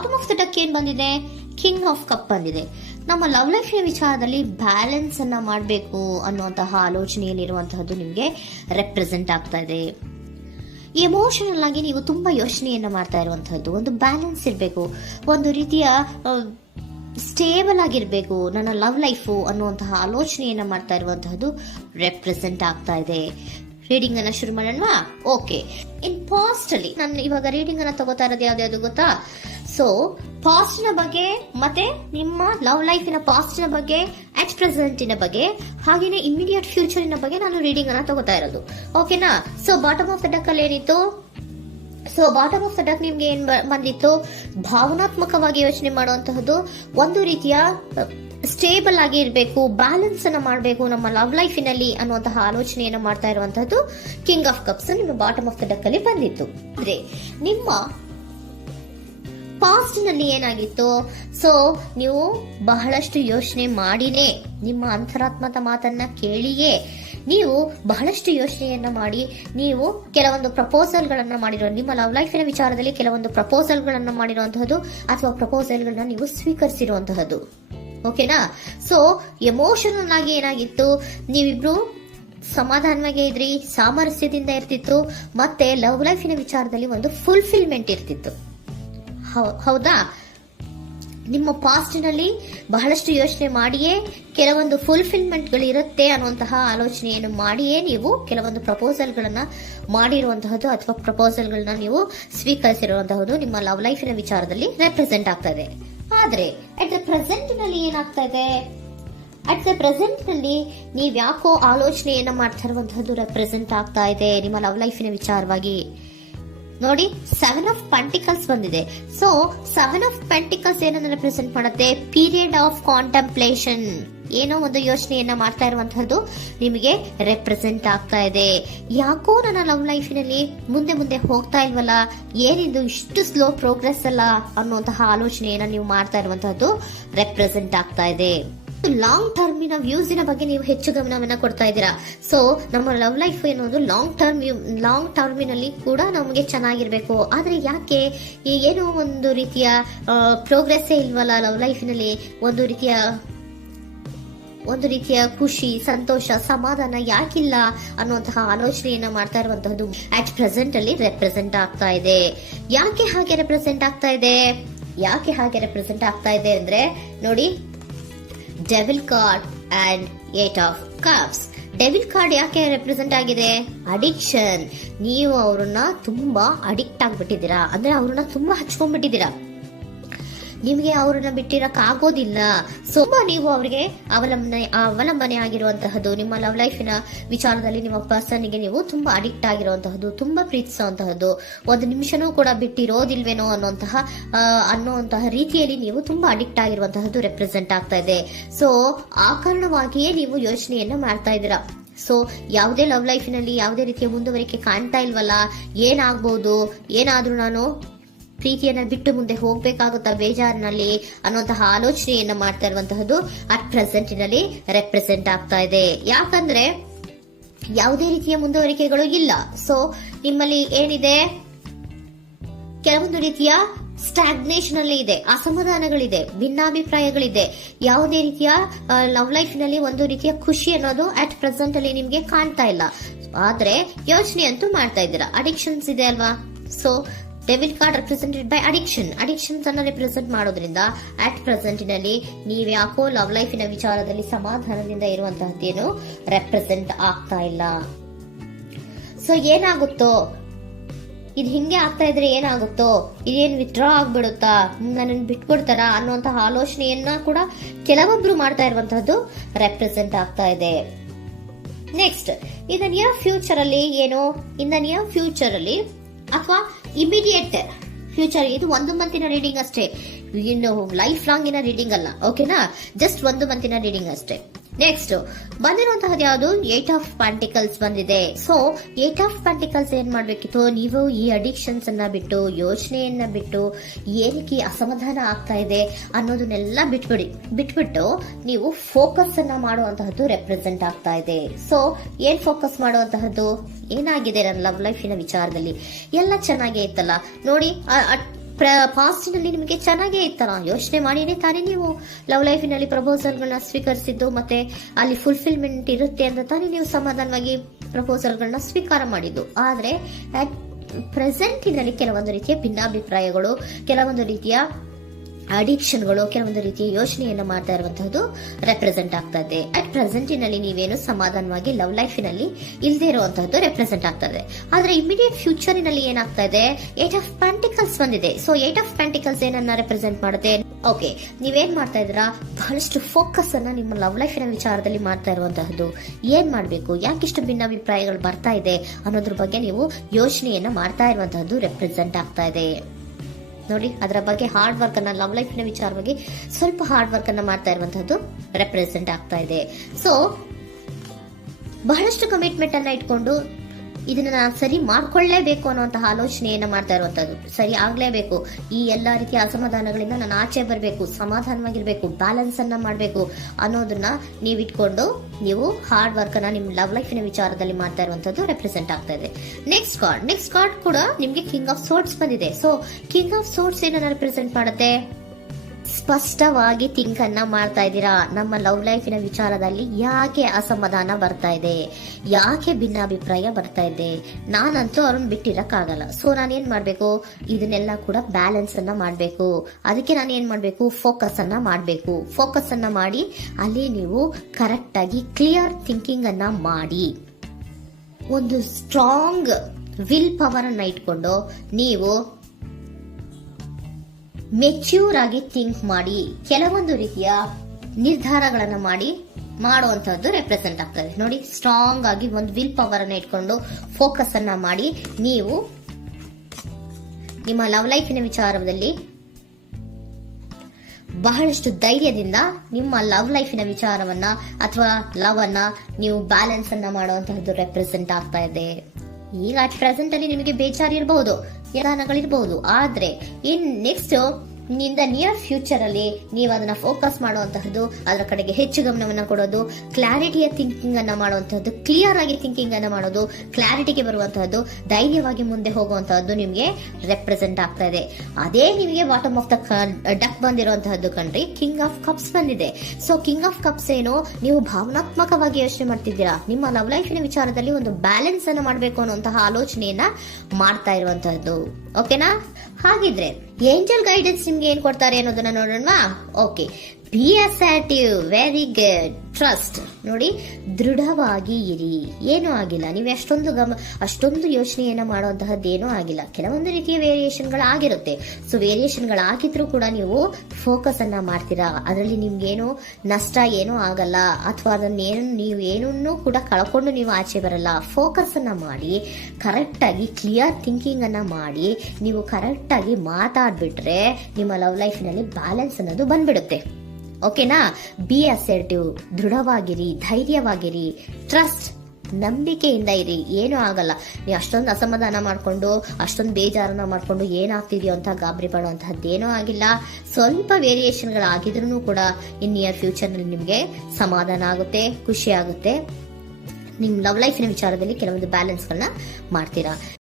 Bottom of the duck ಏನ್ ಬಂದಿದೆ, king of cup ಬಂದಿದೆ. ನಮ್ಮ ಲವ್ ಲೈಫಿನ ವಿಚಾರದಲ್ಲಿ ಬ್ಯಾಲೆನ್ಸ್ ಅನ್ನ ಮಾಡಬೇಕು ಅನ್ನುವಂತಹ ಆಲೋಚನೆಯಲ್ಲಿರುವಂತಹದ್ದು ನಿಮಗೆ ರೆಪ್ರೆಸೆಂಟ್ ಆಗ್ತಾ ಇದೆ. ಎಮೋಷನಲ್ ಆಗಿ ನೀವು ತುಂಬಾ ಯೋಚನೆಯನ್ನ ಮಾಡ್ತಾ ಇರುವಂತಹದ್ದು, ಒಂದು ಬ್ಯಾಲೆನ್ಸ್ ಇರಬೇಕು, ಒಂದು ರೀತಿಯ ಸ್ಟೇಬಲ್ ಆಗಿರ್ಬೇಕು ನನ್ನ ಲವ್ ಲೈಫು ಅನ್ನುವಂತಹ ಆಲೋಚನೆಯನ್ನ ಮಾಡ್ತಾ ಇರುವಂತಹದ್ದು ರೆಪ್ರೆಸೆಂಟ್ ಆಗ್ತಾ ಇದೆ. ರೀಡಿಂಗ್ ಅನ್ನ ಶುರು ಮಾಡೋಣವಾ? ಓಕೆ. ಇನ್ ಪಾಸ್ಟ್ ಅಲ್ಲಿ ನಾನು ಇವಾಗ ರೀಡಿಂಗ್ ಅನ್ನ ತಗೋತಾ ಇರೋದು ಯಾವ್ದು ಗೊತ್ತಾ? ಸೊ ಪಾಸ್ಟ್ ನ ಬಗ್ಗೆ ಮತ್ತೆ ನಿಮ್ಮ ಲವ್ ಲೈಫಿನ ಪಾಸ್ಟ್ ನ ಬಗ್ಗೆ, ಅಟ್ ಪ್ರೆಸೆಂಟಿನ ಬಗ್ಗೆ, ಹಾಗೇನೆ ಇಮಿಡಿಯೇಟ್ ಫ್ಯೂಚರಿನ ಬಗ್ಗೆ ನಾನು ರೀಡಿಂಗ್ ಅನ್ನ ತಗೋತಾ ಇರೋದು. ಓಕೆನಾ? So bottom of the duck ಅಲ್ಲಿ ಏನಿತ್ತು? So bottom of the duck ನಿಮ್ಗೆ ಏನ್ ಬಂದಿತ್ತು? ಭಾವನಾತ್ಮಕವಾಗಿ ಯೋಚನೆ ಮಾಡುವಂತಹದ್ದು, ಒಂದು ರೀತಿಯ ಸ್ಟೇಬಲ್ ಆಗಿ ಇರಬೇಕು, ಬ್ಯಾಲೆನ್ಸ್ ಅನ್ನ ಮಾಡಬೇಕು ನಮ್ಮ ಲವ್ ಲೈಫಿನಲ್ಲಿ ಅನ್ನುವಂತಹ ಆಲೋಚನೆಯನ್ನ ಮಾಡ್ತಾ ಇರುವಂತಹದ್ದು ಕಿಂಗ್ ಆಫ್ ಕಪ್ಸ್ ನಿಮ್ಮ ಬಾಟಮ್ ಆಫ್ ದ ಡಕ್ ಅಲ್ಲಿ ಬಂದಿತ್ತು. ಅಂದ್ರೆ ನಿಮ್ಮ ಪಾಸ್ಟ್ ನಲ್ಲಿ ಏನಾಗಿತ್ತು? ಸೊ ನೀವು ಬಹಳಷ್ಟು ಯೋಚನೆ ಮಾಡಿನೇ, ನಿಮ್ಮ ಅಂತರಾತ್ಮದ ಮಾತನ್ನ ಕೇಳಿಯೇ ನೀವು ಬಹಳಷ್ಟು ಯೋಚನೆಯನ್ನ ಮಾಡಿ ನೀವು ಕೆಲವೊಂದು ಪ್ರಪೋಸಲ್ ಗಳನ್ನ ಮಾಡಿರೋ, ನಿಮ್ಮ ಲವ್ ಲೈಫಿನ ವಿಚಾರದಲ್ಲಿ ಕೆಲವೊಂದು ಪ್ರಪೋಸಲ್ ಗಳನ್ನ ಮಾಡಿರುವಂತಹದ್ದು ಅಥವಾ ಪ್ರಪೋಸಲ್ ಗಳನ್ನ ನೀವು ಸ್ವೀಕರಿಸಿರುವಂತಹದ್ದು. ಓಕೆನಾ? ಸೊ ಎಮೋಷನಲ್ ಆಗಿ ಏನಾಗಿತ್ತು? ನೀವಿಬ್ರು ಸಮಾಧಾನವಾಗಿ ಇದ್ರಿ, ಸಾಮರಸ್ಯದಿಂದ ಇರ್ತಿತ್ತು, ಮತ್ತೆ ಲವ್ ಲೈಫಿನ ವಿಚಾರದಲ್ಲಿ ಒಂದು ಫುಲ್ಫಿಲ್ಮೆಂಟ್ ಇರ್ತಿತ್ತು. ಹೌದಾ? ನಿಮ್ಮ ಪಾಸ್ಟ್ ನಲ್ಲಿ ಬಹಳಷ್ಟು ಯೋಚನೆ ಮಾಡಿಯೇ ಕೆಲವೊಂದು ಫುಲ್ಫಿಲ್ಮೆಂಟ್ ಗಳು ಇರುತ್ತೆ ಅನ್ನುವಂತಹ ಆಲೋಚನೆಯನ್ನು ಮಾಡಿಯೇ ನೀವು ಕೆಲವೊಂದು ಪ್ರಪೋಸಲ್ ಗಳನ್ನ ಮಾಡಿರುವಂತಹದ್ದು ಅಥವಾ ಪ್ರಪೋಸಲ್ ಗಳನ್ನ ನೀವು ಸ್ವೀಕರಿಸಿರುವಂತಹದ್ದು ನಿಮ್ಮ ಲವ್ ಲೈಫಿನ ವಿಚಾರದಲ್ಲಿ ರೆಪ್ರೆಸೆಂಟ್ ಆಗ್ತಾ ಇದೆ. ಆದ್ರೆ ಅಟ್ ದ ಪ್ರೆಸೆಂಟ್ ನಲ್ಲಿ ಏನಾಗ್ತಾ ಇದೆ? ಅಟ್ ದ ಪ್ರೆಸೆಂಟ್ ನಲ್ಲಿ ನೀವ್ ಯಾಕೋ ಆಲೋಚನೆಯನ್ನ ಮಾಡ್ತಾ ಇರುವಂತಹದ್ದು ರೆಪ್ರೆಸೆಂಟ್ ಆಗ್ತಾ ಇದೆ ನಿಮ್ಮ ಲವ್ ಲೈಫಿನ ವಿಚಾರವಾಗಿ. ನೋಡಿ, 7 ಆಫ್ ಪೆಂಟಿಕಲ್ಸ್ ಬಂದಿದೆ. ಸೊ 7 ಆಫ್ ಪೆಂಟಿಕಲ್ಸ್ ಏನನ್ನ ರೆಪ್ರೆಸೆಂಟ್ ಮಾಡುತ್ತೆ? ಪೀರಿಯಡ್ ಆಫ್ ಕಾಂಟೆಂಪ್ಲೇಷನ್, ಏನೋ ಒಂದು ಯೋಚನೆಯನ್ನ ಮಾಡ್ತಾ ಇರುವಂತಹದ್ದು ನಿಮಗೆ ರೆಪ್ರೆಸೆಂಟ್ ಆಗ್ತಾ ಇದೆ. ಯಾಕೋ ನನ್ನ ಲವ್ ಲೈಫಿನಲ್ಲಿ ಮುಂದೆ ಮುಂದೆ ಹೋಗ್ತಾ ಇಲ್ವಲ್ಲ, ಏನಿದು ಇಷ್ಟು ಸ್ಲೋ ಪ್ರೋಗ್ರೆಸ್ ಅಲ್ಲ ಅನ್ನುವಂತಹ ಆಲೋಚನೆಯನ್ನ ನೀವು ಮಾಡ್ತಾ ಇರುವಂತಹದ್ದು ರೆಪ್ರೆಸೆಂಟ್ ಆಗ್ತಾ ಇದೆ. ಲಾಂಗ್ ಟರ್ಮಿನ ವ್ಯೂಸಿನ ಬಗ್ಗೆ ನೀವು ಹೆಚ್ಚು ಗಮನವನ್ನ ಕೊಡ್ತಾ ಇದ್ದೀರಾ. ಸೊ ನಮ್ಮ ಲವ್ ಲೈಫ್ ಎನ್ನುವುದು ಲಾಂಗ್ ಟರ್ಮಿನಲ್ಲಿ ಕೂಡ ನಮಗೆ ಚೆನ್ನಾಗಿರ್ಬೇಕು. ಆದ್ರೆ ಯಾಕೆ ಏನೋ ಒಂದು ರೀತಿಯ ಪ್ರೋಗ್ರೆಸ್ಸೇ ಇಲ್ವಲ್ಲ ಲವ್ ಲೈಫಿನಲ್ಲಿ, ಒಂದು ರೀತಿಯ ಖುಷಿ, ಸಂತೋಷ, ಸಮಾಧಾನ ಯಾಕಿಲ್ಲ ಅನ್ನುವಂತಹ ಆಲೋಚನೆಯನ್ನ ಮಾಡ್ತಾ ಇರುವಂತಹದ್ದು ಅಟ್ ಪ್ರೆಸೆಂಟ್ ಅಲ್ಲಿ ರೆಪ್ರೆಸೆಂಟ್ ಆಗ್ತಾ ಇದೆ. ಯಾಕೆ ಹಾಗೆ ರೆಪ್ರೆಸೆಂಟ್ ಆಗ್ತಾ ಇದೆ ಅಂದ್ರೆ ನೋಡಿ, devil card and 8 of cups. Devil card ಯಾಕೆ ರೆಪ್ರೆಸೆಂಟ್ ಆಗಿದೆ? ಅಡಿಕ್ಷನ್. ನೀವು ಅವ್ರನ್ನ ತುಂಬಾ ಅಡಿಕ್ಟ್ ಆಗ್ಬಿಟ್ಟಿದ್ದೀರಾ, ಅಂದ್ರೆ ಅವ್ರನ್ನ ತುಂಬಾ ಹಚ್ಕೊಂಡ್ಬಿಟ್ಟಿದ್ದೀರಾ, ನಿಮಗೆ ಅವ್ರನ್ನ ಬಿಟ್ಟಿರಕ್ ಆಗೋದಿಲ್ಲ. ಸೊ ನೀವು ಅವರಿಗೆ ಅವಲಂಬನೆ ಆಗಿರುವಂತಹದ್ದು, ನಿಮ್ಮ ಲವ್ ಲೈಫಿನ ವಿಚಾರದಲ್ಲಿ ನಿಮ್ಮ ಪರ್ಸನ್ಗೆ ನೀವು ತುಂಬಾ ಅಡಿಕ್ಟ್ ಆಗಿರುವಂತಹದ್ದು, ತುಂಬಾ ಪ್ರೀತಿಸುವಂತಹದ್ದು, ಒಂದು ನಿಮಿಷನೂ ಕೂಡ ಬಿಟ್ಟಿರೋದಿಲ್ವೇನೋ ಅನ್ನುವಂತಹ ರೀತಿಯಲ್ಲಿ ನೀವು ತುಂಬಾ ಅಡಿಕ್ಟ್ ಆಗಿರುವಂತಹದ್ದು ರೆಪ್ರೆಸೆಂಟ್ ಆಗ್ತಾ ಇದೆ. ಸೊ ಆ ಕಾರಣವಾಗಿಯೇ ನೀವು ಯೋಚನೆಯನ್ನ ಮಾಡ್ತಾ ಇದ್ದೀರಾ. ಸೊ ಯಾವುದೇ ಲವ್ ಲೈಫಿನಲ್ಲಿ ಯಾವುದೇ ರೀತಿಯ ಮುಂದುವರಿಕೆ ಕಾಣ್ತಾ ಇಲ್ವಲ್ಲ, ಏನಾಗ್ಬಹುದು, ಏನಾದ್ರೂ ನಾನು ಪ್ರೀತಿಯನ್ನ ಬಿಟ್ಟು ಮುಂದೆ ಹೋಗ್ಬೇಕಾಗುತ್ತಾ ಬೇಜಾರಿನಲ್ಲಿ ಅನ್ನುವಂತಹ ಆಲೋಚನೆಯನ್ನ ಮಾಡ್ತಾ ಇರುವಂತಹದ್ದು ಅಟ್ ಪ್ರೆಸೆಂಟಿನಲ್ಲಿ ರೆಪ್ರೆಸೆಂಟ್ ಆಗ್ತಾ ಇದೆ. ಯಾಕಂದ್ರೆ ಯಾವುದೇ ರೀತಿಯ ಮುಂದುವರಿಕೆಗಳು ಇಲ್ಲ. ಸೊ ನಿಮ್ಮಲ್ಲಿ ಏನಿದೆ? ಕೆಲವೊಂದು ರೀತಿಯ ಸ್ಟಾಗ್ನೇಷನ್ ಅಲ್ಲಿ ಇದೆ, ಅಸಮಾಧಾನಗಳಿದೆ, ಭಿನ್ನಾಭಿಪ್ರಾಯಗಳಿದೆ. ಯಾವುದೇ ರೀತಿಯ ಲವ್ ಲೈಫಿನಲ್ಲಿ ಒಂದು ರೀತಿಯ ಖುಷಿ ಅನ್ನೋದು ಅಟ್ ಪ್ರೆಸೆಂಟ್ ಅಲ್ಲಿ ನಿಮ್ಗೆ ಕಾಣ್ತಾ ಇಲ್ಲ. ಆದ್ರೆ ಯೋಚನೆ ಅಂತೂ ಮಾಡ್ತಾ ಇದ್ದೀರಾ. ಅಡಿಕ್ಷನ್ಸ್ ಇದೆ ಅಲ್ವಾ? So devil card represented by addictions ಅನ್ನ ರೆಪ್ರೆಸೆಂಟ್ ಮಾಡೋದ್ರಿಂದ ಅಟ್ ಪ್ರೆಸೆಂಟಿನಲ್ಲಿ ನೀವ್ ಯಾಕೋ ಲವ್ ಲೈಫಿನ ವಿಚಾರದಲ್ಲಿ ಸಮಾಧಾನದಿಂದ ಇರುವಂತಹದ್ದೇನು ರೆಪ್ರೆಸೆಂಟ್ ಆಗ್ತಾ ಇಲ್ಲ. ಸೊ ಏನಾಗುತ್ತೋ, ಇದು ಹಿಂಗೆ ಆಗ್ತಾ ಇದ್ರೆ ಏನಾಗುತ್ತೋ, ಇದೇನು ವಿತ್ಡ್ರಾ ಆಗ್ಬಿಡುತ್ತಾ, ನನ್ನನ್ನು ಬಿಟ್ಬಿಡ್ತಾರ ಅನ್ನುವಂತಹ ಆಲೋಚನೆಯನ್ನ ಕೂಡ ಕೆಲವೊಬ್ರು ಮಾಡ್ತಾ ಇರುವಂತಹದ್ದು ರೆಪ್ರೆಸೆಂಟ್ ಆಗ್ತಾ ಇದೆ. Next, in the near future ಅಲ್ಲಿ ಏನು? ಇನ್ ದ ನಿಯರ್ ಫ್ಯೂಚರ್ ಅಲ್ಲಿ ಅಥವಾ ಇಮಿಡಿಯೇಟ್ ಫ್ಯೂಚರ್, ಇದು 1 ಮಂತಿನ ರೀಡಿಂಗ್ ಅಷ್ಟೇ, ಇನ್ನು ಲೈಫ್ ಲಾಂಗಿನ ರೀಡಿಂಗ್ ಅಲ್ಲ. ಓಕೆನಾ? ಜಸ್ಟ್ 1 ಮಂತಿನ ರೀಡಿಂಗ್ ಅಷ್ಟೇ. ನೆಕ್ಸ್ಟ್ ಬಂದಿರುವಂತಹದ್ದು ಯಾವುದು? 8 ಆಫ್ ಪೆಂಟಿಕಲ್ಸ್ ಬಂದಿದೆ. ಸೊ 8 ಆಫ್ ಪೆಂಟಿಕಲ್ಸ್ ಏನ್ ಮಾಡ್ಬೇಕಿತ್ತು? ನೀವು ಈ ಅಡಿಕ್ಷನ್ಸ್ ಅನ್ನ ಬಿಟ್ಟು, ಯೋಚನೆಯನ್ನ ಬಿಟ್ಟು, ಏನಕ್ಕೆ ಅಸಮಾಧಾನ ಆಗ್ತಾ ಇದೆ ಅನ್ನೋದನ್ನೆಲ್ಲ ಬಿಟ್ಬಿಟ್ಟು ನೀವು ಫೋಕಸ್ ಅನ್ನ ಮಾಡುವಂತಹದ್ದು ರೆಪ್ರೆಸೆಂಟ್ ಆಗ್ತಾ ಇದೆ. ಸೊ ಏನ್ ಫೋಕಸ್ ಮಾಡುವಂತಹದ್ದು? ಏನಾಗಿದೆ ನನ್ನ ಲವ್ ಲೈಫಿನ ವಿಚಾರದಲ್ಲಿ? ಎಲ್ಲ ಚೆನ್ನಾಗೇ ಇತ್ತಲ್ಲ ನೋಡಿ, ಪಾಸ್ಟಿನಲ್ಲಿ ನಿಮಗೆ ಚೆನ್ನಾಗೇ ಇತ್ತಲ್ಲ, ಯೋಚನೆ ಮಾಡಿನೇ ತಾನೇ ನೀವು ಲವ್ ಲೈಫಿನಲ್ಲಿ ಪ್ರಪೋಸಲ್ಗಳನ್ನ ಸ್ವೀಕರಿಸಿದ್ದು, ಮತ್ತೆ ಅಲ್ಲಿ ಫುಲ್ಫಿಲ್ಮೆಂಟ್ ಇರುತ್ತೆ ಅಂತ ತಾನೇ ನೀವು ಸಮಾಧಾನವಾಗಿ ಪ್ರಪೋಸಲ್ಗಳನ್ನ ಸ್ವೀಕಾರ ಮಾಡಿದ್ದು. ಆದ್ರೆ ಅಟ್ ಪ್ರೆಸೆಂಟಿನಲ್ಲಿ ಕೆಲವೊಂದು ರೀತಿಯ ಭಿನ್ನಾಭಿಪ್ರಾಯಗಳು, ಕೆಲವೊಂದು ರೀತಿಯ ಅಡಿಕ್ಷನ್ಗಳು, ಕೆಲವೊಂದು ರೀತಿಯ ಯೋಚನೆಯನ್ನು ಮಾಡ್ತಾ ಇರುವಂತಹದ್ದು ರೆಪ್ರೆಸೆಂಟ್ ಆಗ್ತಾ ಇದೆ. ಅಟ್ ಪ್ರೆಸೆಂಟಿನಲ್ಲಿ ನೀವೇನು ಸಮಾಧಾನವಾಗಿ ಲವ್ ಲೈಫಿನಲ್ಲಿ ಇಲ್ಲದೆ ಇರುವಂತಹದ್ದು ರೆಪ್ರೆಸೆಂಟ್ ಆಗ್ತದೆ. ಆದ್ರೆ ಇಮಿಡಿಯೇಟ್ ಫ್ಯೂಚರಿನಲ್ಲಿ ಏನಾಗ್ತಾ ಇದೆ, 8 ಆಫ್ ಪ್ಯಾಂಟಿಕಲ್ಸ್ ಬಂದಿದೆ. ಸೊ 8 ಆಫ್ ಪ್ಯಾಂಟಿಕಲ್ಸ್ ಏನನ್ನ ರೆಪ್ರೆಸೆಂಟ್ ಮಾಡುತ್ತೆ? ಓಕೆ, ನೀವೇನ್ ಮಾಡ್ತಾ ಇದ್ದೀರಾ, ಬಹಳಷ್ಟು ಫೋಕಸ್ ಅನ್ನ ನಿಮ್ಮ ಲವ್ ಲೈಫಿನ ವಿಚಾರದಲ್ಲಿ ಮಾಡ್ತಾ ಇರುವಂತಹದ್ದು. ಏನ್ ಮಾಡ್ಬೇಕು, ಯಾಕಿಷ್ಟು ಭಿನ್ನಾಭಿಪ್ರಾಯಗಳು ಬರ್ತಾ ಇದೆ ಅನ್ನೋದ್ರ ಬಗ್ಗೆ ನೀವು ಯೋಚನೆಯನ್ನ ಮಾಡ್ತಾ ಇರುವಂತಹದ್ದು ರೆಪ್ರೆಸೆಂಟ್ ಆಗ್ತಾ ಇದೆ. ನೋಡಿ, ಅದರ ಬಗ್ಗೆ ಹಾರ್ಡ್ ವರ್ಕ್ ಅನ್ನ, ಲವ್ ಲೈಫಿನ ವಿಚಾರವಾಗಿ ಸ್ವಲ್ಪ ಹಾರ್ಡ್ ವರ್ಕ್ ಅನ್ನ ಮಾಡ್ತಾ ಇರುವಂತಹದ್ದು ರೆಪ್ರೆಸೆಂಟ್ ಆಗ್ತಾ ಇದೆ. ಸೊ ಬಹಳಷ್ಟು ಕಮಿಟ್ಮೆಂಟ್ ಅನ್ನ ಇಟ್ಕೊಂಡು ಇದನ್ನ ನಾನು ಸರಿ ಮಾಡ್ಕೊಳ್ಳೇಬೇಕು ಅನ್ನುವಂತಹ ಆಲೋಚನೆಯನ್ನ ಮಾಡ್ತಾ ಇರುವಂತದ್ದು. ಸರಿ ಆಗ್ಲೇಬೇಕು, ಈ ಎಲ್ಲಾ ರೀತಿಯ ಅಸಮಾಧಾನಗಳಿಂದ ನಾನು ಆಚೆ ಬರಬೇಕು, ಸಮಾಧಾನವಾಗಿರ್ಬೇಕು, ಬ್ಯಾಲೆನ್ಸ್ ಅನ್ನ ಮಾಡಬೇಕು ಅನ್ನೋದನ್ನ ನೀವು ಇಟ್ಕೊಂಡು ನೀವು ಹಾರ್ಡ್ ವರ್ಕ್ ಅನ್ನ ನಿಮ್ ಲವ್ ಲೈಫಿನ ವಿಚಾರದಲ್ಲಿ ಮಾಡ್ತಾ ಇರುವಂತದ್ದು ರೆಪ್ರೆಸೆಂಟ್ ಆಗ್ತಾ ಇದೆ. ನೆಕ್ಸ್ಟ್ ಕಾರ್ಡ್ ಕೂಡ ನಿಮ್ಗೆ ಕಿಂಗ್ ಆಫ್ ಸೋರ್ಟ್ಸ್ ಬಂದಿದೆ. ಸೊ ಕಿಂಗ್ ಆಫ್ ಸೋರ್ಟ್ಸ್ ಏನನ್ನ ರೆಪ್ರೆಸೆಂಟ್ ಮಾಡುತ್ತೆ? ಸ್ಪಷ್ಟವಾಗಿ ಥಿಂಕ್ ಅನ್ನ ಮಾಡ್ತಾ ಇದ್ದೀರಾ. ನಮ್ಮ ಲವ್ ಲೈಫಿನ ವಿಚಾರದಲ್ಲಿ ಯಾಕೆ ಅಸಮಾಧಾನ ಬರ್ತಾ ಇದೆ, ಯಾಕೆ ಭಿನ್ನಾಭಿಪ್ರಾಯ ಬರ್ತಾ ಇದೆ, ನಾನಂತೂ ಅವ್ರನ್ನ ಬಿಟ್ಟಿರಕ್ಕಾಗಲ್ಲ. ಸೊ ನಾನೇನ್ ಮಾಡ್ಬೇಕು, ಇದನ್ನೆಲ್ಲ ಕೂಡ ಬ್ಯಾಲೆನ್ಸ್ ಅನ್ನ ಮಾಡ್ಬೇಕು. ಅದಕ್ಕೆ ನಾನು ಏನ್ ಮಾಡ್ಬೇಕು, ಫೋಕಸ್ ಅನ್ನ ಮಾಡ್ಬೇಕು. ಫೋಕಸ್ ಅನ್ನ ಮಾಡಿ ಅಲ್ಲಿ ನೀವು ಕರೆಕ್ಟ್ ಆಗಿ ಕ್ಲಿಯರ್ ಥಿಂಕಿಂಗ್ ಅನ್ನ ಮಾಡಿ, ಒಂದು ಸ್ಟ್ರಾಂಗ್ ವಿಲ್ ಪವರ್ ಅನ್ನ ಇಟ್ಕೊಂಡು ನೀವು ಮೆಚ್ಯೂರ್ ಆಗಿ ಥಿಂಕ್ ಮಾಡಿ ಕೆಲವೊಂದು ರೀತಿಯ ನಿರ್ಧಾರಗಳನ್ನ ಮಾಡುವಂತಹದ್ದು ರೆಪ್ರೆಸೆಂಟ್ ಆಗ್ತದೆ. ನೋಡಿ, ಸ್ಟ್ರಾಂಗ್ ಆಗಿ ಒಂದು ವಿಲ್ ಪವರ್ ಅನ್ನ ಇಟ್ಕೊಂಡು ಫೋಕಸ್ ಅನ್ನ ಮಾಡಿ ನೀವು ನಿಮ್ಮ ಲವ್ ಲೈಫಿನ ವಿಚಾರದಲ್ಲಿ ಬಹಳಷ್ಟು ಧೈರ್ಯದಿಂದ ನಿಮ್ಮ ಲವ್ ಲೈಫಿನ ವಿಚಾರವನ್ನ ಅಥವಾ ಲವ್ ಅನ್ನ ನೀವು ಬ್ಯಾಲೆನ್ಸ್ ಅನ್ನ ಮಾಡುವಂತಹದ್ದು ರೆಪ್ರೆಸೆಂಟ್ ಆಗ್ತಾ ಇದೆ. ಈಗ ಅಟ್ ಪ್ರೆಸೆಂಟ್ ಅಲ್ಲಿ ನಿಮಗೆ ಬೇಜಾರಿರಬಹುದು, ವಿಧಾನಗಳಿರಬಹುದು, ಆದ್ರೆ ಇನ್ ನೆಕ್ಸ್ಟ್ ನಿಂದ ನಿಯರ್ ಫ್ಯೂಚರ್ ಅಲ್ಲಿ ನೀವು ಅದನ್ನ ಫೋಕಸ್ ಮಾಡುವಂತಹದ್ದು, ಅದರ ಕಡೆಗೆ ಹೆಚ್ಚು ಗಮನವನ್ನ ಕೊಡೋದು, ಕ್ಲಾರಿಟಿಯ ಥಿಂಕಿಂಗ್ ಅನ್ನ ಮಾಡುವಂತಹದ್ದು, ಕ್ಲಿಯರ್ ಆಗಿ ಥಿಂಕಿಂಗ್ ಅನ್ನ ಮಾಡೋದು, ಕ್ಲಾರಿಟಿಗೆ ಬರುವಂತಹದ್ದು, ಧೈರ್ಯವಾಗಿ ಮುಂದೆ ಹೋಗುವಂತಹದ್ದು ನಿಮ್ಗೆ ರೆಪ್ರೆಸೆಂಟ್ ಆಗ್ತಾ ಇದೆ. ಅದೇ ನಿಮಗೆ ಬಾಟಮ್ ಆಫ್ ದ ಡಕ್ ಬಂದಿರುವಂತಹದ್ದು ಕಣ್ರಿ, ಕಿಂಗ್ ಆಫ್ ಕಪ್ಸ್ ಬಂದಿದೆ. ಸೊ ಕಿಂಗ್ ಆಫ್ ಕಪ್ಸ್ ಏನು, ನೀವು ಭಾವನಾತ್ಮಕವಾಗಿ ಯೋಚನೆ ಮಾಡ್ತಿದ್ದೀರಾ, ನಿಮ್ಮ ಲವ್ ಲೈಫಿನ ವಿಚಾರದಲ್ಲಿ ಒಂದು ಬ್ಯಾಲೆನ್ಸ್ ಅನ್ನು ಮಾಡಬೇಕು ಅನ್ನುವಂತಹ ಆಲೋಚನೆಯನ್ನ ಮಾಡ್ತಾ ಇರುವಂತಹದ್ದು. ಓಕೆನಾ? ಹಾಗಿದ್ರೆ ಏಂಜಲ್ ಗೈಡೆನ್ಸ್ ನಿಮ್ಗೆ ಏನ್ ಕೊಡ್ತಾರೆ ಅನ್ನೋದನ್ನ ನೋಡೋಣ. Okay, B assertive, very good, trust. ನೋಡಿ, ದೃಢವಾಗಿ ಇರಿ, ಏನೂ ಆಗಿಲ್ಲ. ನೀವು ಅಷ್ಟೊಂದು ಯೋಚನೆಯನ್ನ ಮಾಡುವಂತಹದ್ದೇನೂ ಆಗಿಲ್ಲ. ಕೆಲವೊಂದು ರೀತಿಯ ವೇರಿಯೇಷನ್ಗಳಾಗಿರುತ್ತೆ. ಸೊ ವೇರಿಯೇಷನ್ಗಳಾಗಿದ್ರು ಕೂಡ ನೀವು ಫೋಕಸ್ ಅನ್ನ ಮಾಡ್ತೀರಾ, ಅದರಲ್ಲಿ ನಿಮ್ಗೇನು ನಷ್ಟ ಏನೂ ಆಗಲ್ಲ, ಅಥವಾ ನೀವು ಏನನ್ನೂ ಕೂಡ ಕಳ್ಕೊಂಡು ನೀವು ಆಚೆ ಬರಲ್ಲ. ಫೋಕಸ್ ಅನ್ನ ಮಾಡಿ ಕರೆಕ್ಟ್ ಆಗಿ ಕ್ಲಿಯರ್ ಥಿಂಕಿಂಗ್ ಅನ್ನ ಮಾಡಿ ನೀವು ಕರೆಕ್ಟ್ ಆಗಿ ಮಾತಾಡ್ಬಿಟ್ರೆ ನಿಮ್ಮ ಲವ್ ಲೈಫಿನಲ್ಲಿ ಬ್ಯಾಲೆನ್ಸ್ ಅನ್ನೋದು ಬಂದ್ಬಿಡುತ್ತೆ. ಓಕೆನಾ? ಬಿ ಅಸರ್ಟಿವ್, ದೃಢವಾಗಿರಿ, ಧೈರ್ಯವಾಗಿರಿ, ಟ್ರಸ್ಟ್, ನಂಬಿಕೆಯಿಂದ ಇರಿ, ಏನೂ ಆಗಲ್ಲ. ನೀವು ಅಷ್ಟೊಂದು ಅಸಮಾಧಾನ ಮಾಡ್ಕೊಂಡು ಅಷ್ಟೊಂದು ಬೇಜಾರನ್ನ ಮಾಡ್ಕೊಂಡು ಏನಾಗ್ತಿದೆಯೋ ಅಂತ ಗಾಬರಿ ಪಡುವಂತಹದ್ದೇನೂ ಆಗಿಲ್ಲ. ಸ್ವಲ್ಪ ವೇರಿಯೇಷನ್ಗಳಾಗಿದ್ರೂ ಕೂಡ ಇನ್ ನಿಯರ್ ಫ್ಯೂಚರ್ನಲ್ಲಿ ನಿಮಗೆ ಸಮಾಧಾನ ಆಗುತ್ತೆ, ಖುಷಿ ಆಗುತ್ತೆ. ನಿಮ್ಮ ಲವ್ ಲೈಫಿನ ವಿಚಾರದಲ್ಲಿ ಕೆಲವೊಂದು ಬ್ಯಾಲೆನ್ಸ್ಗಳನ್ನ ಮಾಡ್ತೀರಾ.